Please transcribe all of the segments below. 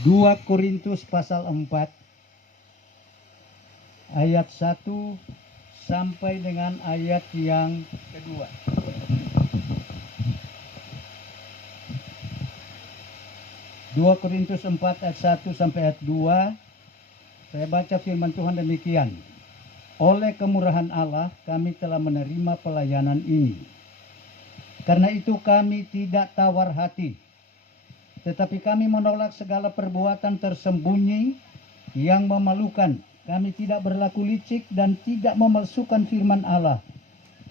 2 Korintus pasal 4 ayat 1 sampai dengan ayat yang kedua. Dua Korintus 4 ayat 1 sampai ayat 2. Saya baca firman Tuhan demikian. Oleh kemurahan Allah kami telah menerima pelayanan ini. Karena itu kami tidak tawar hati, tetapi kami menolak segala perbuatan tersembunyi yang memalukan. Kami tidak berlaku licik dan tidak memalsukan firman Allah.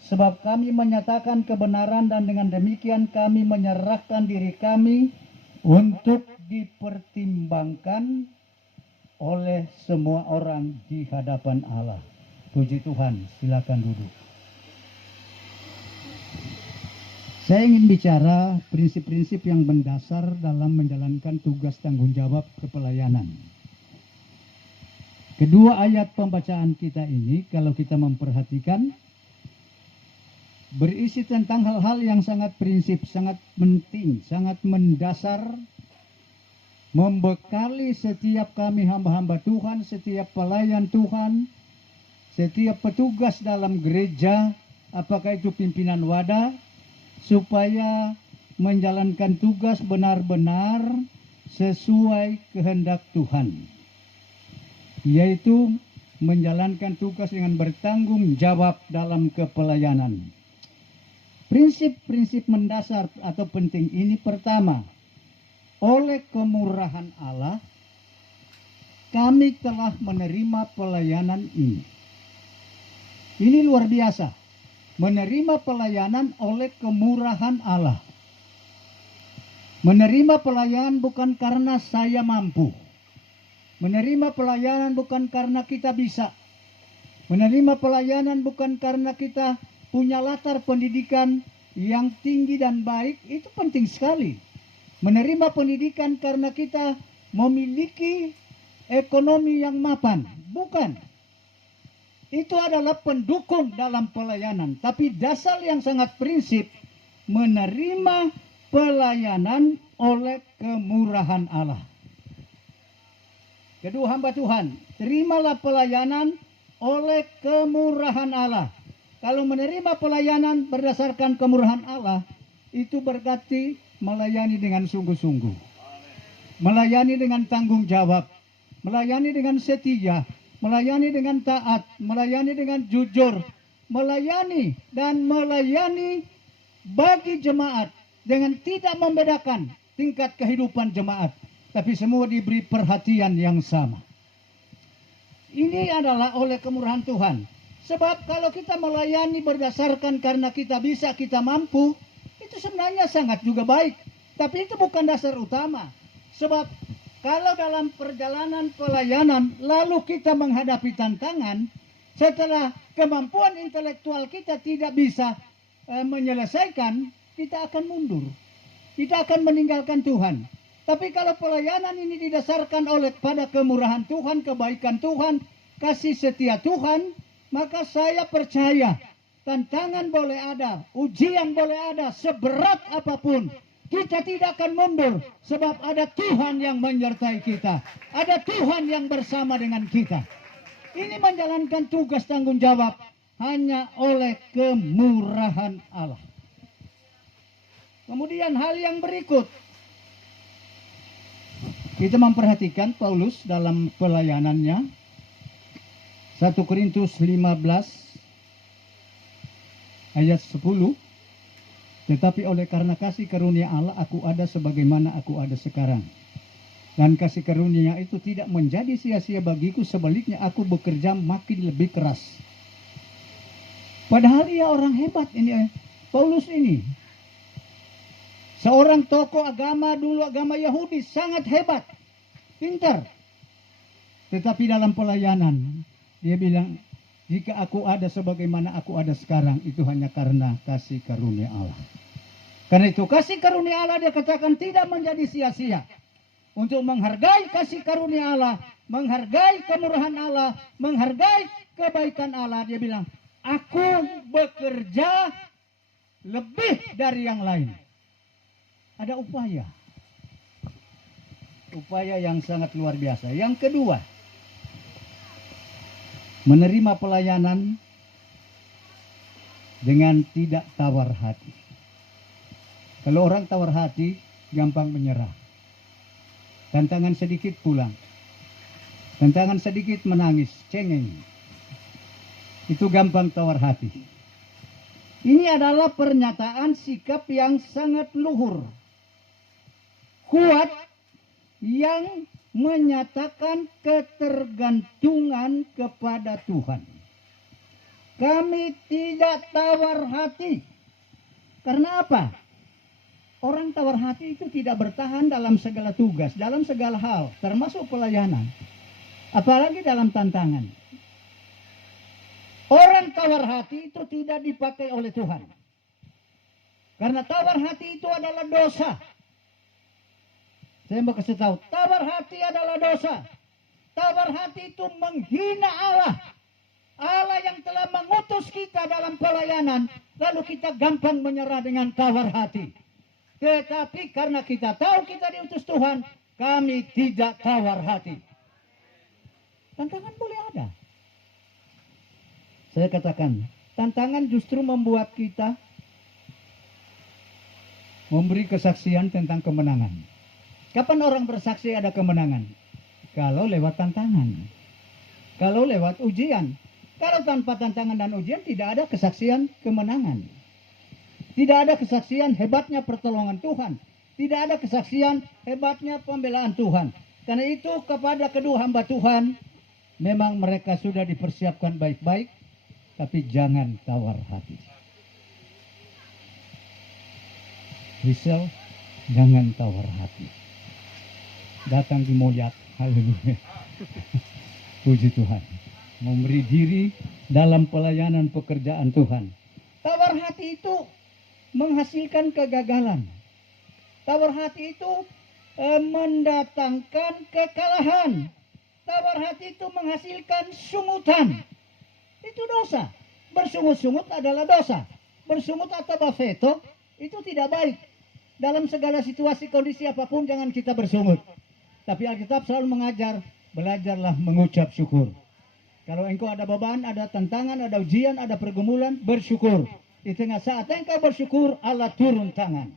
Sebab kami menyatakan kebenaran dan dengan demikian kami menyerahkan diri kami untuk dipertimbangkan oleh semua orang di hadapan Allah. Puji Tuhan, silakan duduk. Saya ingin bicara prinsip-prinsip yang mendasar dalam menjalankan tugas tanggung jawab kepelayanan. Kedua ayat pembacaan kita ini, kalau kita memperhatikan, berisi tentang hal-hal yang sangat prinsip, sangat penting, sangat mendasar, membekali setiap kami hamba-hamba Tuhan, setiap pelayan Tuhan, setiap petugas dalam gereja, apakah itu pimpinan wadah, supaya menjalankan tugas benar-benar sesuai kehendak Tuhan, yaitu menjalankan tugas dengan bertanggung jawab dalam kepelayanan. Prinsip-prinsip mendasar atau penting ini, pertama, oleh kemurahan Allah kami telah menerima pelayanan ini. Ini luar biasa. Menerima pelayanan oleh kemurahan Allah. Menerima pelayanan bukan karena saya mampu. Menerima pelayanan bukan karena kita bisa. Menerima pelayanan bukan karena kita punya latar pendidikan yang tinggi dan baik. Itu penting sekali. Menerima pendidikan karena kita memiliki ekonomi yang mapan. Bukan. Itu adalah pendukung dalam pelayanan. Tapi dasar yang sangat prinsip, menerima pelayanan oleh kemurahan Allah. Kedua hamba Tuhan, terimalah pelayanan oleh kemurahan Allah. Kalau menerima pelayanan berdasarkan kemurahan Allah, itu berarti melayani dengan sungguh-sungguh. Melayani dengan tanggung jawab. Melayani dengan setia. Melayani dengan taat, melayani dengan jujur, melayani dan melayani bagi jemaat dengan tidak membedakan tingkat kehidupan jemaat, tapi semua diberi perhatian yang sama. Ini adalah oleh kemurahan Tuhan. Sebab kalau kita melayani berdasarkan karena kita bisa, kita mampu, itu sebenarnya sangat juga baik. Tapi itu bukan dasar utama. Sebab kalau dalam perjalanan pelayanan lalu kita menghadapi tantangan, setelah kemampuan intelektual kita tidak bisa menyelesaikan, kita akan mundur. Kita akan meninggalkan Tuhan. Tapi kalau pelayanan ini didasarkan oleh pada kemurahan Tuhan, kebaikan Tuhan, kasih setia Tuhan, maka saya percaya tantangan boleh ada, ujian boleh ada, seberat apapun, kita tidak akan mundur, sebab ada Tuhan yang menyertai kita. Ada Tuhan yang bersama dengan kita. Ini menjalankan tugas tanggung jawab hanya oleh kemurahan Allah. Kemudian hal yang berikut, kita memperhatikan Paulus dalam pelayanannya. 1 Korintus 15 ayat 10. Tetapi oleh karena kasih karunia Allah aku ada sebagaimana aku ada sekarang. Dan kasih karunia itu tidak menjadi sia-sia bagiku, sebaliknya aku bekerja makin lebih keras. Padahal ia orang hebat ini, Paulus ini. Seorang tokoh agama dulu, agama Yahudi, sangat hebat, pintar. Tetapi dalam pelayanan, dia bilang, jika aku ada sebagaimana aku ada sekarang, itu hanya karena kasih karunia Allah. Karena itu kasih karunia Allah dia katakan tidak menjadi sia-sia. Untuk menghargai kasih karunia Allah, menghargai kemurahan Allah, menghargai kebaikan Allah, dia bilang, aku bekerja lebih dari yang lain. Ada upaya. upaya yang sangat luar biasa. Yang kedua, menerima pelayanan dengan tidak tawar hati. Kalau orang tawar hati, gampang menyerah. Tantangan sedikit pulang. Tantangan sedikit menangis, cengeng. Itu gampang tawar hati. Ini adalah pernyataan sikap yang sangat luhur, kuat, yang menyatakan ketergantungan kepada Tuhan. Kami tidak tawar hati. Karena apa? Orang tawar hati itu tidak bertahan dalam segala tugas, dalam segala hal, termasuk pelayanan. Apalagi dalam tantangan. Orang tawar hati itu tidak dipakai oleh Tuhan. Karena tawar hati itu adalah dosa. Saya mau kasih tahu, tawar hati adalah dosa. Tawar hati itu menghina Allah. Allah yang telah mengutus kita dalam pelayanan, lalu kita gampang menyerah dengan tawar hati. Tetapi karena kita tahu kita diutus Tuhan, kami tidak tawar hati. Tantangan boleh ada. Saya katakan, tantangan justru membuat kita memberi kesaksian tentang kemenangan. Kapan orang bersaksi ada kemenangan? Kalau lewat tantangan. Kalau lewat ujian. Kalau tanpa tantangan dan ujian tidak ada kesaksian kemenangan. Tidak ada kesaksian hebatnya pertolongan Tuhan. Tidak ada kesaksian hebatnya pembelaan Tuhan. Karena itu kepada kedua hamba Tuhan, memang mereka sudah dipersiapkan baik-baik. Tapi jangan tawar hati. Risau, jangan tawar hati. Datang di Moyak, haleluya. Puji Tuhan. Memberi diri dalam pelayanan pekerjaan Tuhan. Tawar hati itu menghasilkan kegagalan. Tawar hati itu mendatangkan kekalahan. Tawar hati itu menghasilkan sungutan. Itu dosa. Bersungut-sungut adalah dosa. Bersungut atau bafeto itu tidak baik. Dalam segala situasi kondisi apapun jangan kita bersungut. Tapi Alkitab selalu mengajar, belajarlah mengucap syukur. Kalau engkau ada beban, ada tantangan, ada ujian, ada pergumulan, bersyukur. Di tengah saat engkau bersyukur, Allah turun tangan.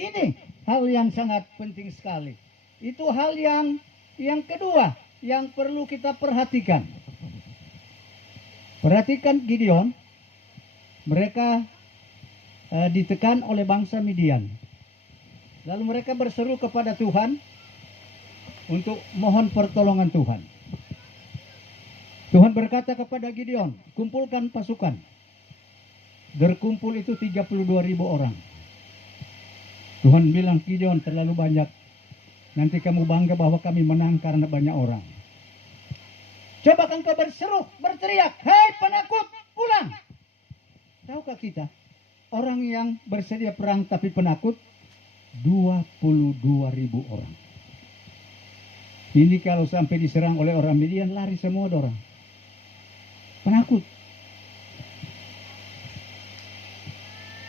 Ini hal yang sangat penting sekali. Itu hal yang kedua yang perlu kita perhatikan. Perhatikan Gideon, mereka ditekan oleh bangsa Midian. Lalu mereka berseru kepada Tuhan untuk mohon pertolongan Tuhan. Tuhan berkata kepada Gideon, kumpulkan pasukan. Berkumpul itu 32.000 orang. Tuhan bilang, Gideon terlalu banyak. Nanti kamu bangga bahwa kami menang karena banyak orang. Coba engkau berseru, berteriak, hei penakut, pulang. Tahukah kita, orang yang bersedia perang tapi penakut, 22.000 orang. Ini kalau sampai diserang oleh orang Midian, lari semua orang. Penakut.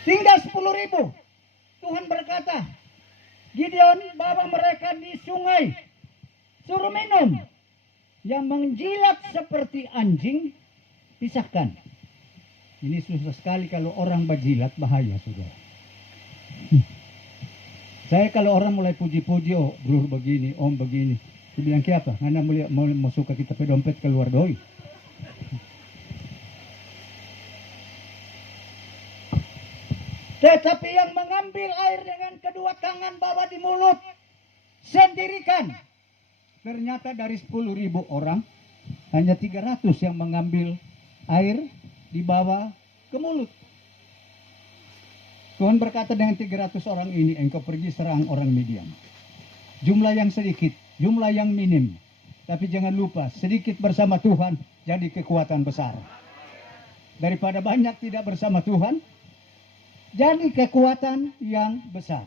Tinggal 10.000. Tuhan berkata, Gideon bawa mereka di sungai, suruh minum. Yang menjilat seperti anjing, pisahkan. Ini susah sekali kalau orang berjilat, bahaya saudara. Saya kalau orang mulai puji-puji, oh bro begini, om begini. Dia bilang siapa? Anda mau suka kita pe dompet keluar doi. Tetapi yang mengambil air dengan kedua tangan bawa di mulut, sendirikan. Ternyata dari 10.000 orang, hanya 300 yang mengambil air dibawa ke mulut. Tuhan berkata dengan 300 orang ini, engkau pergi serang orang Midian. Jumlah yang sedikit, jumlah yang minim. Tapi jangan lupa, sedikit bersama Tuhan, jadi kekuatan besar. Daripada banyak tidak bersama Tuhan, jadi kekuatan yang besar.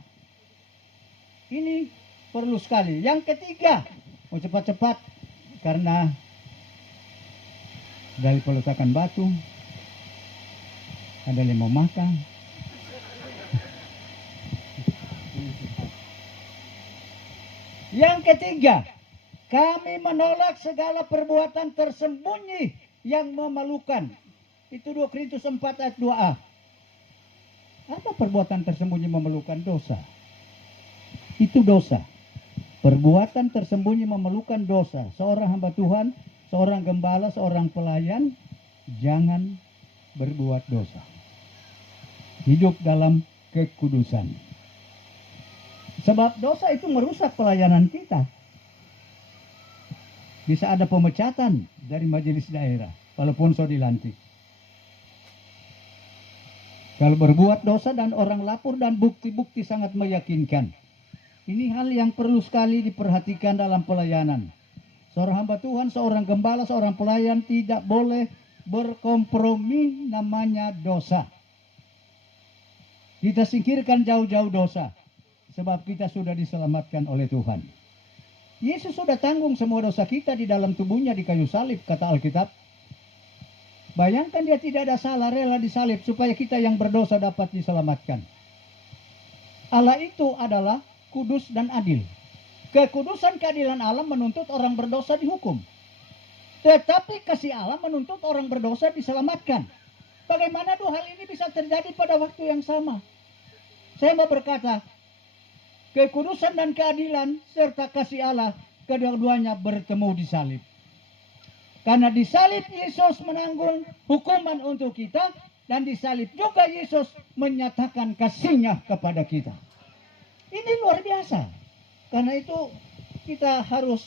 Ini perlu sekali. Yang ketiga, mau cepat-cepat karena dari peletakan batu ada yang mau makan. Yang ketiga, kami menolak segala perbuatan tersembunyi yang memalukan. Itu 2 Korintus 4 ayat 2a. Apa perbuatan tersembunyi memalukan? Dosa. Itu dosa. Perbuatan tersembunyi memalukan dosa. Seorang hamba Tuhan, seorang gembala, seorang pelayan, jangan berbuat dosa. Hidup dalam kekudusan. Sebab dosa itu merusak pelayanan kita. Bisa ada pemecatan dari majelis daerah, walaupun sudah dilantik. Kalau berbuat dosa dan orang lapor dan bukti-bukti sangat meyakinkan. Ini hal yang perlu sekali diperhatikan dalam pelayanan. Seorang hamba Tuhan, seorang gembala, seorang pelayan tidak boleh berkompromi namanya dosa. Kita singkirkan jauh-jauh dosa. Sebab kita sudah diselamatkan oleh Tuhan. Yesus sudah tanggung semua dosa kita di dalam tubuhnya di kayu salib, kata Alkitab. Bayangkan dia tidak ada salah, rela disalib supaya kita yang berdosa dapat diselamatkan. Allah itu adalah kudus dan adil. Kekudusan keadilan Allah menuntut orang berdosa dihukum. Tetapi kasih Allah menuntut orang berdosa diselamatkan. Bagaimana dua hal ini bisa terjadi pada waktu yang sama? Saya mau berkata, kekudusan dan keadilan serta kasih Allah kedua-duanya bertemu di salib. Karena di salib Yesus menanggung hukuman untuk kita, dan di salib juga Yesus menyatakan kasih-Nya kepada kita. Ini luar biasa. Karena itu kita harus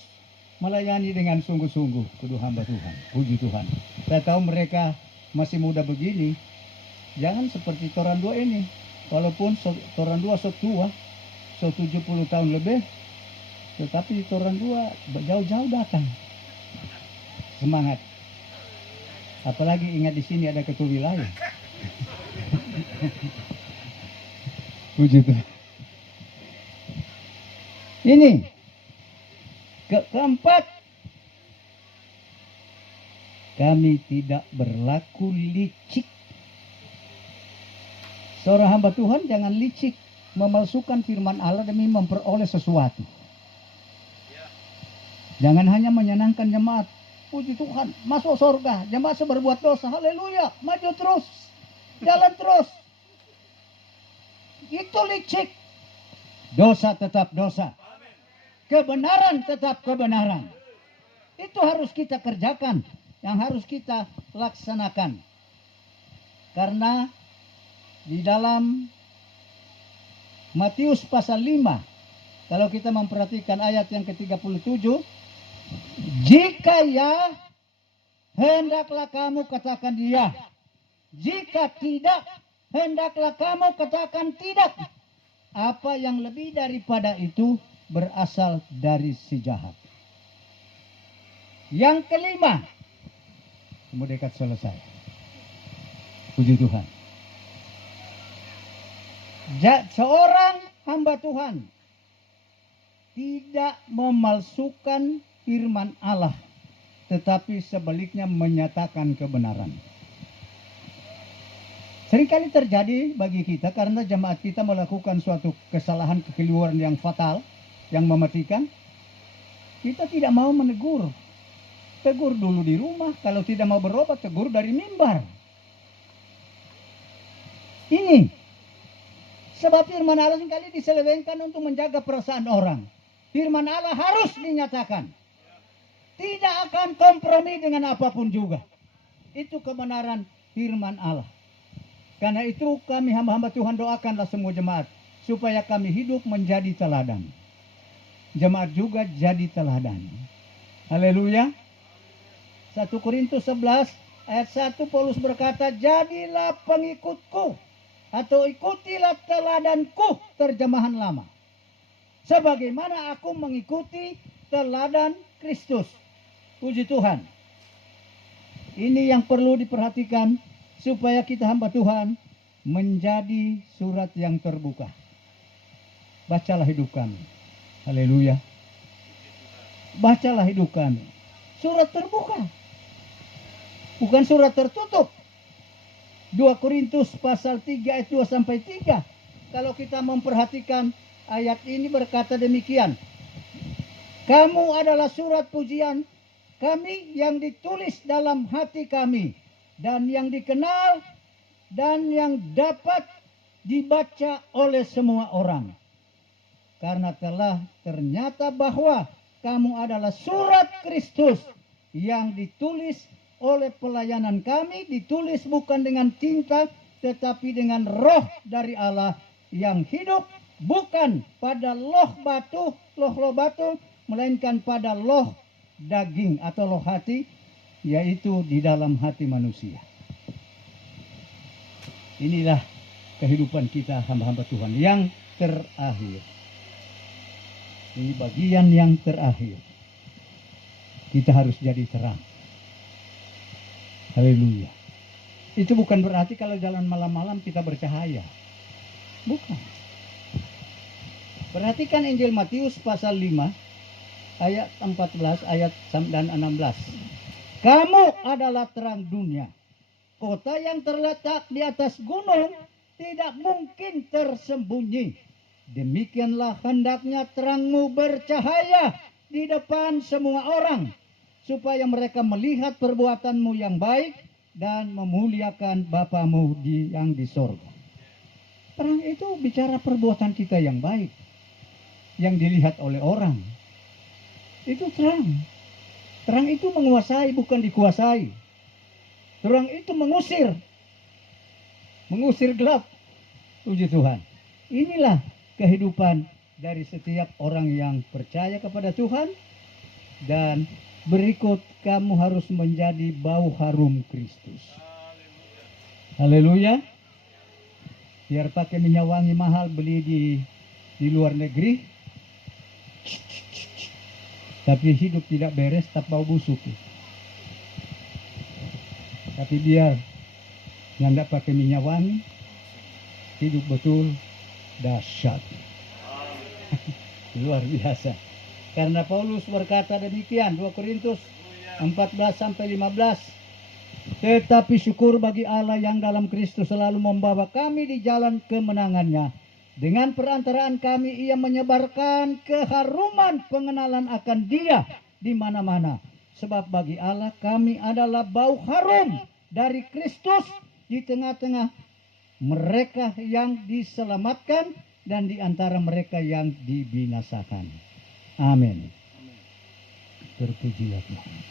melayani dengan sungguh-sungguh kedua hamba Tuhan. Puji Tuhan. Saya tahu mereka masih muda begini. Jangan seperti Toran 2 ini. Walaupun Toran 2 tua, 70 tahun lebih, tetapi Toran 2 jauh-jauh datang. Semangat. Apalagi ingat di sini ada ketua wilayah. Puji Tuhan. Ini keempat, kami tidak berlaku licik. Seorang hamba Tuhan jangan licik memalsukan firman Allah demi memperoleh sesuatu. Jangan hanya menyenangkan jemaat. Puji Tuhan, masuk surga. Jemaat berbuat dosa, haleluya, maju terus, jalan terus. Itu licik. Dosa tetap dosa. Kebenaran tetap kebenaran. Itu harus kita kerjakan, yang harus kita laksanakan. Karena di dalam Matius pasal 5, kalau kita memperhatikan ayat yang ke-37, jika ya, hendaklah kamu katakan ya. Jika tidak, hendaklah kamu katakan tidak. Apa yang lebih daripada itu berasal dari si jahat. Yang kelima, kamu dekat selesai. Puji Tuhan. Seorang hamba Tuhan tidak memalsukan firman Allah, tetapi sebaliknya menyatakan kebenaran. Seringkali terjadi bagi kita karena jemaat kita melakukan suatu kesalahan, kekeliruan yang fatal, yang mematikan. Kita tidak mau menegur. Tegur dulu di rumah, kalau tidak mau berobat, tegur dari mimbar. Ini sebab firman Allah seringkali diselewengkan untuk menjaga perasaan orang. Firman Allah harus dinyatakan. Tidak akan kompromi dengan apapun juga. Itu kebenaran firman Allah. Karena itu kami hamba-hamba Tuhan doakanlah semua jemaat. Supaya kami hidup menjadi teladan. Jemaat juga jadi teladan. Haleluya. 1 Korintus 11 ayat 1 Paulus berkata, jadilah pengikutku. Atau ikutilah teladanku, terjemahan lama. Sebagaimana aku mengikuti teladan Kristus. Puji Tuhan. Ini yang perlu diperhatikan supaya kita hamba Tuhan menjadi surat yang terbuka. Bacalah hidup kami. Haleluya. Bacalah hidup kami. Surat terbuka. Bukan surat tertutup. 2 Korintus pasal 3 ayat 2 sampai 3. Kalau kita memperhatikan ayat ini berkata demikian. Kamu adalah surat pujian kami yang ditulis dalam hati kami dan yang dikenal dan yang dapat dibaca oleh semua orang. Karena telah ternyata bahwa kamu adalah surat Kristus yang ditulis oleh pelayanan kami, ditulis bukan dengan tinta tetapi dengan roh dari Allah yang hidup, bukan pada loh batu, melainkan pada loh daging atau loh hati, yaitu di dalam hati manusia. Inilah kehidupan kita hamba-hamba Tuhan yang terakhir. Ini bagian yang terakhir. Kita harus jadi terang. Haleluya. Itu bukan berarti kalau jalan malam-malam kita bercahaya. Bukan. Perhatikan Injil Matius pasal 5 ayat 14 ayat dan 16. Kamu adalah terang dunia. Kota yang terletak di atas gunung tidak mungkin tersembunyi. Demikianlah hendaknya terangmu bercahaya di depan semua orang, supaya mereka melihat perbuatanmu yang baik dan memuliakan Bapamu yang di sorga. Terang itu bicara perbuatan kita yang baik, yang dilihat oleh orang. Itu terang. Terang itu menguasai, bukan dikuasai. Terang itu mengusir gelap. Puji Tuhan. Inilah kehidupan dari setiap orang yang percaya kepada Tuhan. Dan berikut, kamu harus menjadi bau harum Kristus. Haleluya. Biar pakai minyak wangi mahal beli di luar negeri, tapi hidup tidak beres, tak bau busuk. Tapi biar yang tidak pakai minyak wangi, hidup betul dahsyat. Luar biasa. Karena Paulus berkata demikian, 2 Korintus 14-15. Tetapi syukur bagi Allah yang dalam Kristus selalu membawa kami di jalan kemenangannya. Dengan perantaraan kami ia menyebarkan keharuman pengenalan akan Dia di mana-mana. Sebab bagi Allah kami adalah bau harum dari Kristus di tengah-tengah mereka yang diselamatkan dan di antara mereka yang dibinasakan. Amin. Terpujilah Tuhan.